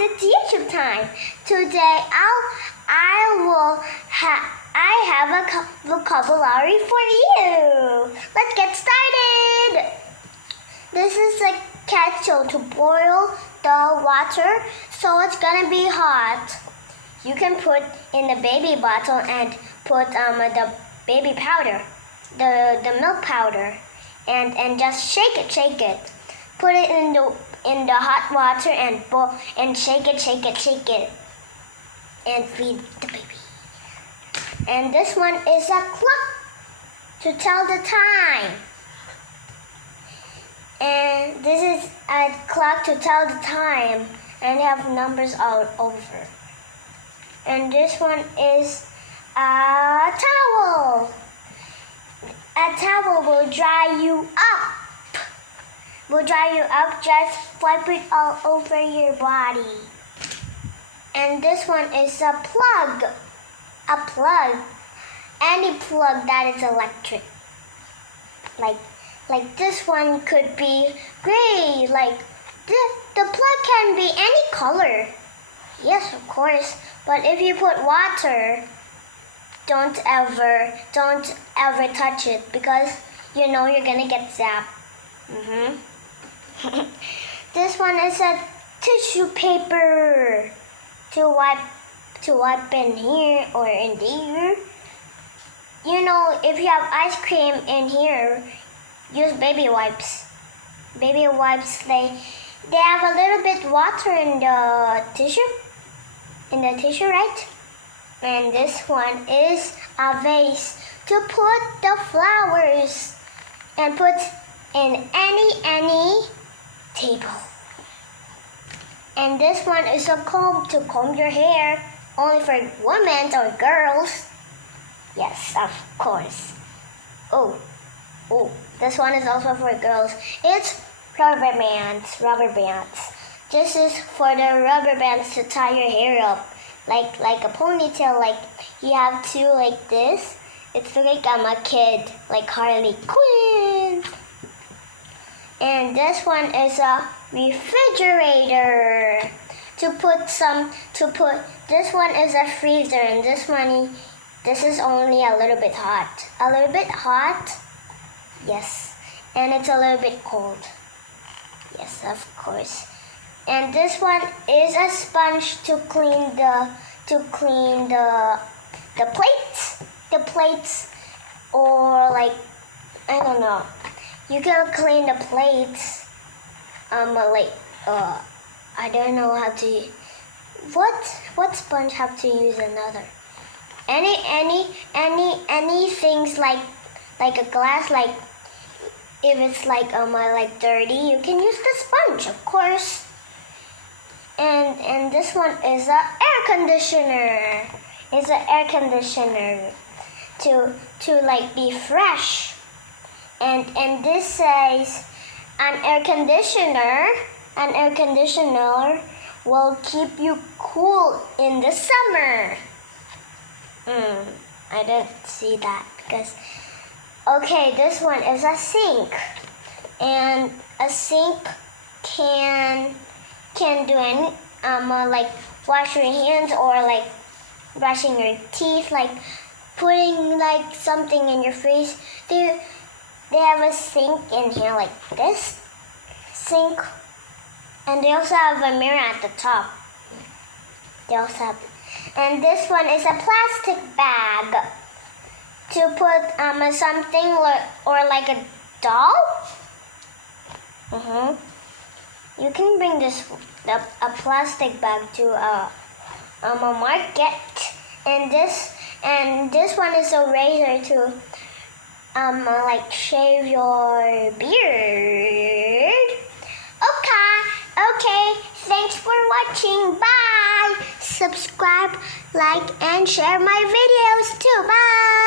it's YouTube time. Today I have a vocabulary for you. Let's get started. This is a kettle to boil the water, so it's gonna be hot. You can put in the baby bottle and put the baby powder, the milk powder, and just shake it. Put it in the hot water and boil and shake it, and feed the baby. And this one is a clock to tell the time. And this is a clock to tell the time and have numbers all over. And this one is a towel. A towel will dry you up. Just wipe it all over your body. And this one is a plug. A plug. Any plug that is electric. Like this one could be gray. Like the plug can be any color. Yes, of course. But if you put water, don't ever touch it because you know you're gonna get zapped. This one is a tissue paper to wipe in here or in there. You know, if you have ice cream in here, use baby wipes. Baby wipes, they have a little bit water in the tissue. Right? And this one is a vase to put the flowers and put in any table. And this one is a comb to comb your hair, only for women or girls. Yes, of course. Oh, this one is also for girls. It's rubber bands. This is for the rubber bands to tie your hair up, like a ponytail. Like you have to like this. It's like I'm a kid, like Harley Quinn. And this one is a refrigerator this one is a freezer, and this is only a little bit hot. Yes, and it's a little bit cold. Yes, of course. And this one is a sponge to clean the plates, or like, I don't know. You can clean the plates. I don't know how to. What sponge have to use another? Any things like a glass, like if it's like dirty, you can use the sponge, of course. And this one is a air conditioner. It's an air conditioner to like be fresh. And this says an air conditioner will keep you cool in the summer. I didn't see that because okay, this one is a sink. And a sink can do any like wash your hands or like brushing your teeth, like putting like something in your face. They have a sink in here like this sink, and they also have a mirror at the top. And this one is a plastic bag to put something or like a doll. You can bring a plastic bag to a market, and this one is a razor to like shave your beard. Okay, thanks for watching. Bye. Subscribe, like, and share my videos too. Bye.